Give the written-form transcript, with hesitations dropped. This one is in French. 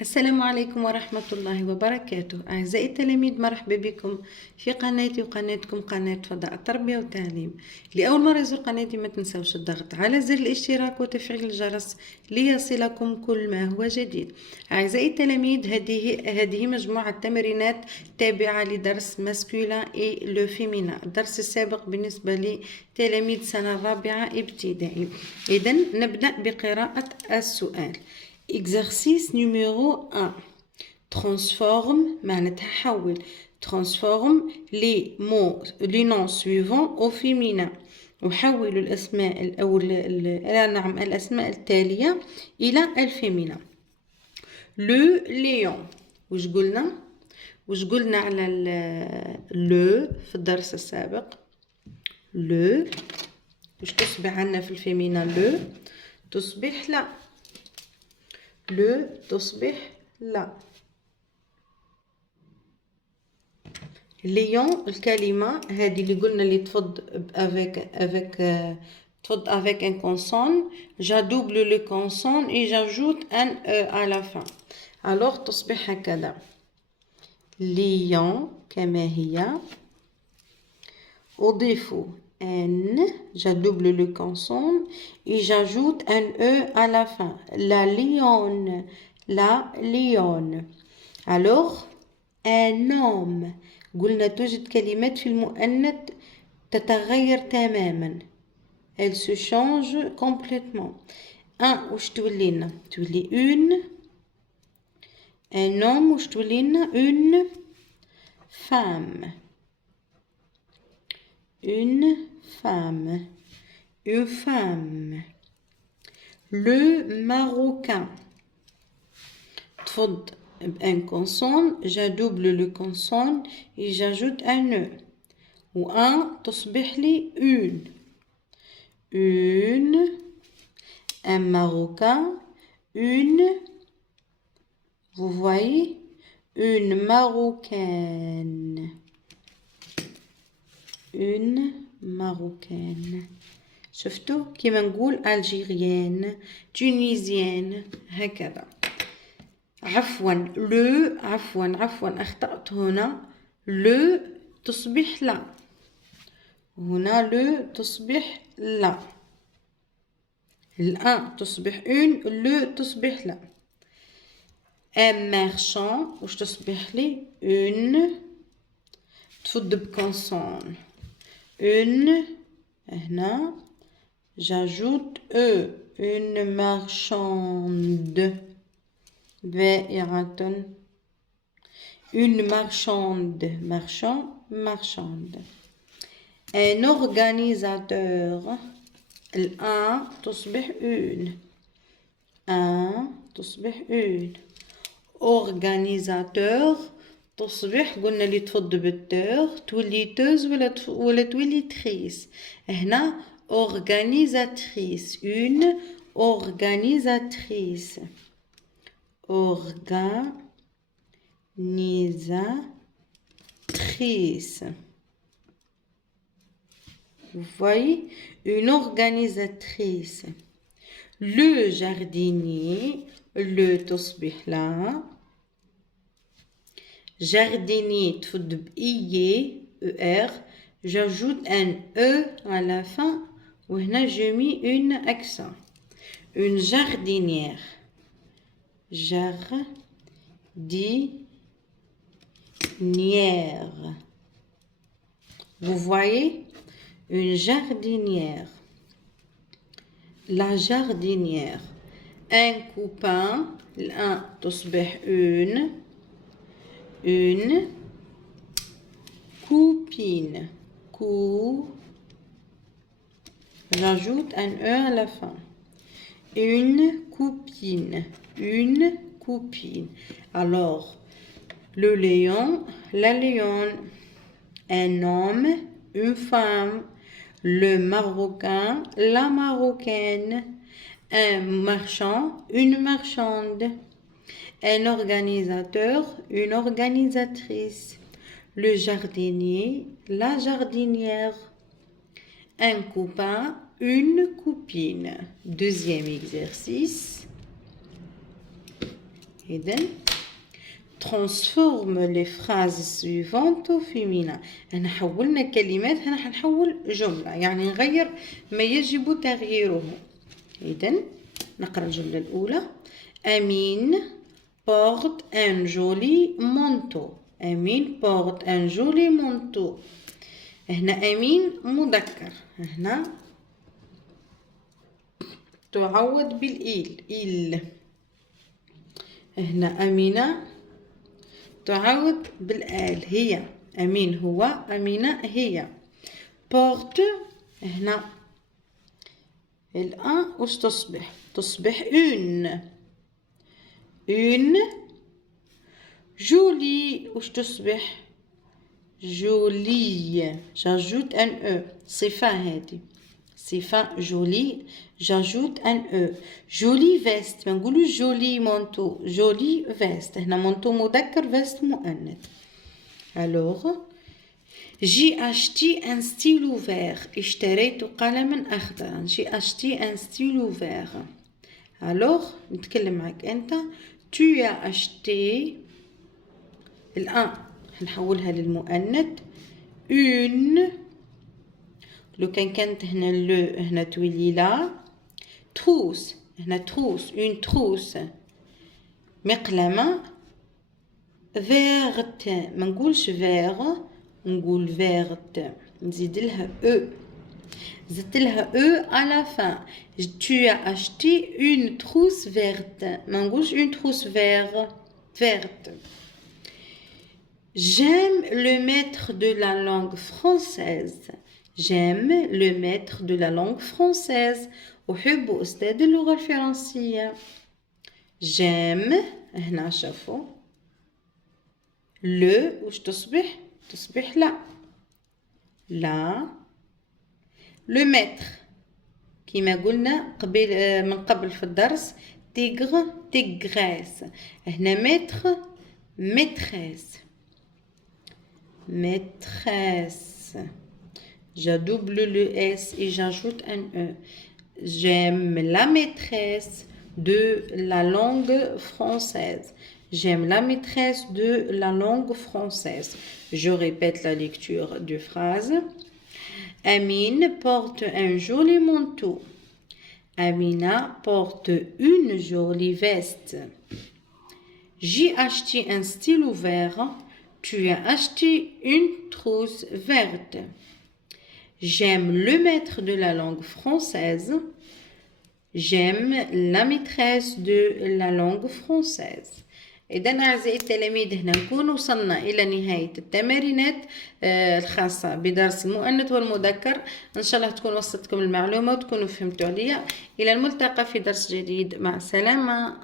السلام عليكم ورحمة الله وبركاته. أعزائي التلاميذ، مرحبا بكم في قناتي وقناتكم قناة فضاء التربية والتعليم. لأول مرة يزور قناتي ما تنسوش الضغط على زر الاشتراك وتفعيل الجرس ليصلكم كل ما هو جديد. أعزائي التلاميذ، هذه مجموعة تمرينات تابعة لدرس ماسكولا إي لو فيمينا، الدرس السابق بالنسبة لتلاميذ سنة الرابعة ابتدائي. إذن نبدأ بقراءة السؤال. Exercice numéro 1. Transforme, معناتها حول. Transforme les noms suivants au féminin. وحول الأسماء أو الأسماء التالية إلى الفيمينا. Le lion. وش قلنا على لو في الدرس السابق؟ لو وش تصبح عنا في الفيمينا؟ لو تصبح لا. لو تصبح لا. ليون الكلمة هذه اللي قلنا اللي تفض تفض avec un consonne. j'adouble le consonne et j'ajoute un e à la fin. alors تصبح هكذا. ليون كما هي. أضيف N, j'adouble le consonne et j'ajoute un E à la fin. La lionne, la lionne. Alors, un homme. قلنا توجد كلمات في المؤنث تتغير تماما. Elle se change complètement. وش تولي لنا؟ تولي une. Un homme وش تولي لنا؟ une femme. Une femme. Une femme. Le Marocain. تفض un consonne, j'adouble le consonne et j'ajoute un E. Ou un تصبح لي une. Une. Un Marocain. Une. Vous voyez? Une Marocaine. Une Marocaine. شفتوا كيما نقول Algérienne, Tunisienne هكذا. عفوا أخطأت هنا. لو تصبح لا. هنا لو تصبح لا. الآن تصبح une. لو تصبح لا. un marchand وش تصبح لي؟ une. تفض بكونسون. une هنا j'ajoute e. une marchande. بائعة. une marchande. marchand, marchande. un organisateur. الآن تصبح une. un تصبح une. organisateur تصبح قلنا اللي تفض بالتور تولي توز ولا تولي تريس. هنا organisatrice. une organisatrice. organisatrice. Vous voyez? Une organisatrice. Le jardinier. Le تصبح لا. jardinier تفض بإي ER. j'ajoute un E à la fin وهنا je mets une accent. une jardinière. jardinière. Vous voyez? une jardinière. la jardinière. un copain. الآن تصبح une. une copine. J'ajoute un E à la fin. une copine. une copine. Alors, le lion, la lionne, un homme, une femme, le Marocain, la Marocaine, un marchand, une marchande, un organisateur, une organisatrice, le jardinier, la jardinière, un copain, une copine. Deuxième exercice. إذن transforme les phrases suivantes au féminin. هنا حولنا كلمات، هنا حنحول جملة، يعني نغير ما يجب تغييره. إذن نقرأ الجملة الأولى. أمين porte un joli manteau. أمين porte un joli manteau. هنا أمين مذكر، هنا تعوض بالإيل إل. هنا أمينة تعوض بالآل هي. أمين هو، أمينة هي. porte هنا الآن وش تصبح؟ تصبح une jolie وش تصبح؟ jolie. j'ajoute un e. صفة هذه صفة jolie. j'ajoute un e. jolie veste. ما نقولوش jolie manteau. jolie veste. هنا manteau مذكر veste مؤنث. alors j'ai acheté un stylo vert. اشتريت قلما أخضرا. j'ai acheté un stylo vert. alors نتكلم معك أنت. tu as acheté. الآن هنحولها للمؤنث une. لو كانت هنا لو هنا تولي لا. trousse هنا trousse une trousse مقلمة. verte ما نقولش vert نقول verte. نزيد لها e. زدت لها e à la fin. tu as acheté une trousse verte. ما نقولش une trousse verte. j'aime le maître de la langue française. j'aime le maître de la langue française. أحب أستاذ اللغة الفرنسية. j'aime هنا شافوا le وش تصبح لا. le maître كما قلنا من قبل في الدرس tigre tigresse. هنا maître maîtresse. je double le S et j'ajoute un E. j'aime la maîtresse de la langue française. j'aime la maîtresse de la langue française. je répète la lecture de phrase. Amine porte un joli manteau. Amina porte une jolie veste. j'ai acheté un stylo vert. tu as acheté une trousse verte. j'aime le maître de la langue française. j'aime la maîtresse de la langue française. إذن أعزائي التلاميذ هنا نكون وصلنا إلى نهاية التمارينات الخاصة بدرس المؤنث والمذكر. إن شاء الله تكون وصلتكم المعلومة وتكونوا فهمتوا عليا. إلى الملتقى في درس جديد. مع السلامة.